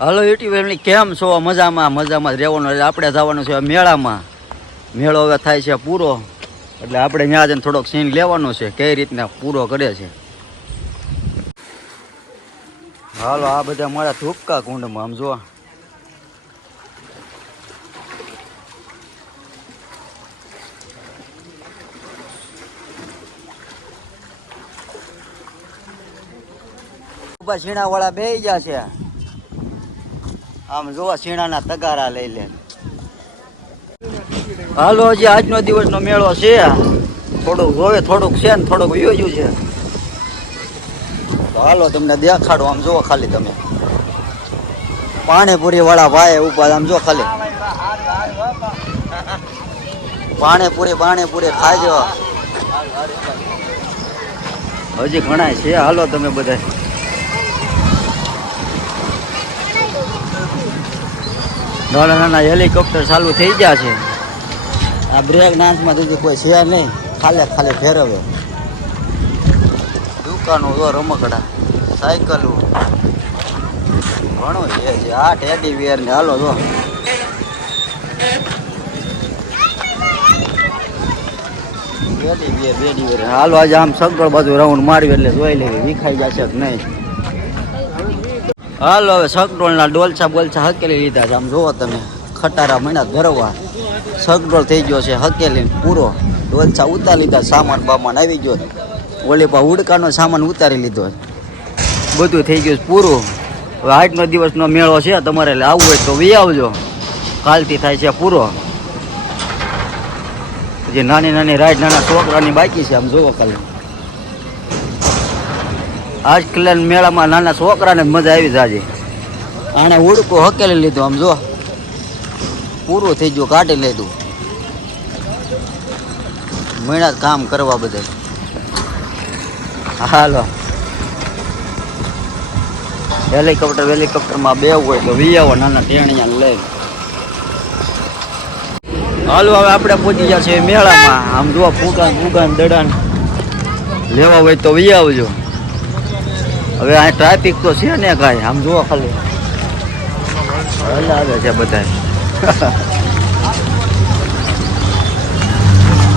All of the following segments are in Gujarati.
હલો યુટ્યુબ કેમ છો? મજામાં મજામાં રહેવાનું આપણે જવાનું છે મેળામાં. મેળો હવે થાય છે પૂરો. એટલે આપણે ત્યાં જઈને થોડોક સીન લેવાનો છે, કઈ રીતના પૂરો કરે છે. હાલો, આ બધા મારા ધૂપકા કુંડમાં, આમ જોવા ઊભા શીણા વાળા બે ગયા છે. આમ જોવા શીણાના તગારા લઈ લે. હાલો, હજી આજનો દિવસનો મેળો છે. થોડુંક જોવે, થોડુંક છે ને થોડુંક યોજ્યું છે. હાલો, તમને દેખાડો. આમ જોવો ખાલી તમે. પાણીપુરી વાળા ભાઈ ઊભા આમ જો ખાલી. પાણીપુરી પાણીપુરી ખાજો હજી ઘણા છે. હાલો, તમે બધા નાના નાના હેલિકોપ્ટર ચાલુ થઈ ગયા છે. આ બ્રેક ડાન્સમાં તો કોઈ છે નહીં. ખાલે ખાલે ફેરવે. દુકાનો જો રમકડા, સાયકલો. ઘણું છે આ ટેડી વેર ને હાલો જો. હાલો, આજે આમ સગળ બાજુ રાઉન્ડ માર્યું એટલે જોઈ લેવી. વિખાઈ જશે કે નહીં? હાલો, હવે સગડોળના ડોલછા બોલછા હકેલી લીધા છે. આમ જુઓ તમે, ખટારા મહિના ધરવા. સગડોળ થઈ ગયો છે, હકેલી પૂરો. ડોલછા ઉતારી લીધા, સામાન બામાન આવી ગયો. ઓલી પા ઉડકાનો સામાન ઉતારી લીધો. બધું થઈ ગયું પૂરું. હવે આજનો દિવસનો મેળો છે, તમારે આવવું હોય તો વી આવજો. કાલથી થાય છે પૂરો. જે નાની નાની રાઈડ, નાના છોકરાની બાકી છે, આમ જોવો ખાલી. આજ કલ્યાણ મેળામાં નાના છોકરાને મજા આવી જાજે. આને ઉડકો હકેલી લીધું આમ જો. પૂરું થઈ ગયું, કાઢી લીધું. મહિના કામ કરવા બધા હાલો. હેલિકોપ્ટર હેલિકોપ્ટરમાં બે હોય તો વિયાવો નાના ટેણિયા લઈ હાલો, હવે આપણે પહોંચી ગયા છે મેળામાં. આમ જો ફૂગાન ફૂગાન દડાન. લેવા હોય તો વી આવજો હવે આ ટ્રાફિક તો છે ને કાંઈ, આમ જુઓ ખાલી. હલાવે છે બધા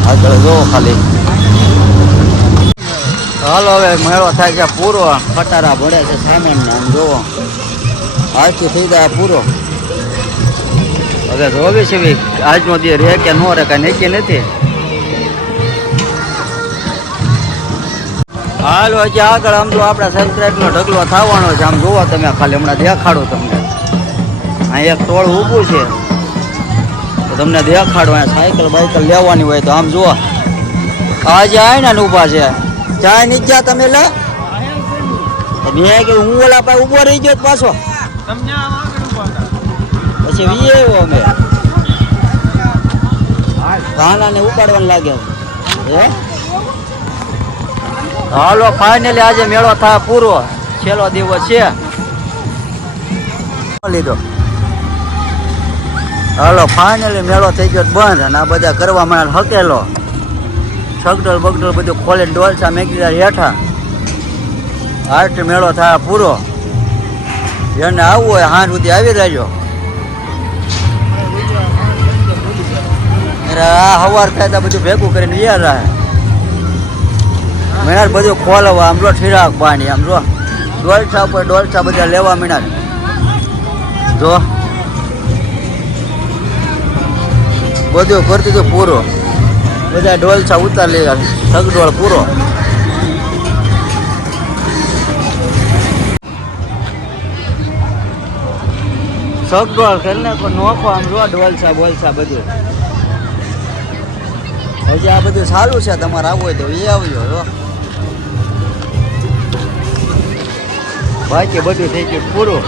આગળ જુઓ ખાલી. હાલો, હવે મેળો થાય છે પૂરો. ખટારા ભરે છે સામાન આમ જુઓ. આજથી થઈ જાય પૂરો. હવે જોવી છે આજનો દે રે કે નો રે કાંઈ નક્કી નથી. હાલો હજી આગળ આમ તો આપણા સબસ્ક્રાઈબ નો ઢગલો થવાનો છે. આમ જોવો તમે ખાલી હમણાં દેખાડો તમને. અહીં એક ટોળ ઊભું છે. તો તમને દેખાડો અહીંયા સાયકલ બાયકલ લેવાની હોય તો આમ જુઓ. આજે આવીને ને ઊભા છે. જાય નહીં ગયા તમે લે. મેં કે હું ઓલા પાસે ઊભો રહી ગયો પાછો. પછી વી અમે. અમે કાનાને ઉપાડવાનું લાગે હે? હાલો ફાઇનલી આજે મેળો થાય પૂરો. છેલ્લો દિવસ છે. લીધો. હાલો ફાઇનલી મેળો થઈ ગયો બંધ. અને આ બધા કરવા મને હકેલો. છગડલ બગડલ બધું ખોલે ડોલસા મેકી હેઠા. આઠ મેળો થાય પૂરો. એને આવવું હોય, હાંજ સુધી આવી રહેજો. હવાર થાય બધું ભેગું કરીને યાર રહે. મેળા બધું ખોલવા, આમ જો ઠીરાક પાણી આમ જો. ડોલસા ઉપર ડોલસા બધા લેવા મીણા જો. બધું કરતી હતું પૂરો. બધા ડોલસા ઉતાર લેવા સગડોળ પૂરો. સગડોળ કરીને નોખો આમ જો ડોલસા બોલસા બધું. હજી આ બધું સારું છે, તમારે આવવું હોય તો એ આવજો, જો. બાકી બધું થઈ ગયું પૂરું.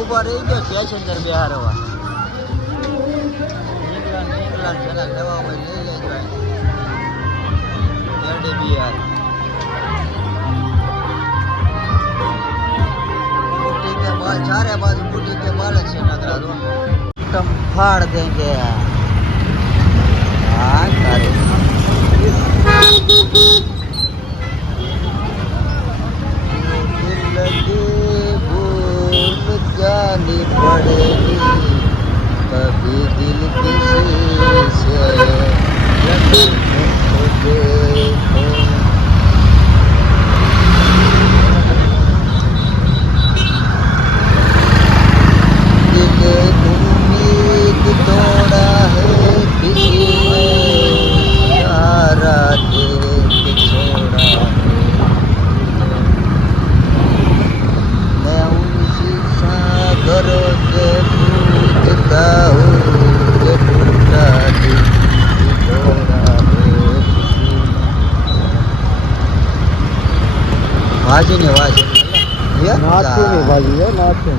ઊભા રહી ગયો પેસેન્જર બિહારવા. ઇંગ્લેન્ડ ઇંગ્લેન્ડ જરા લેવા લઈ લેજો. બિહાર. ચારે બાજુ મોટી કે બાળક છે નાગરા તો ફાડ દે ગયા ભાજી ને નાચું ની ભાજી નાચું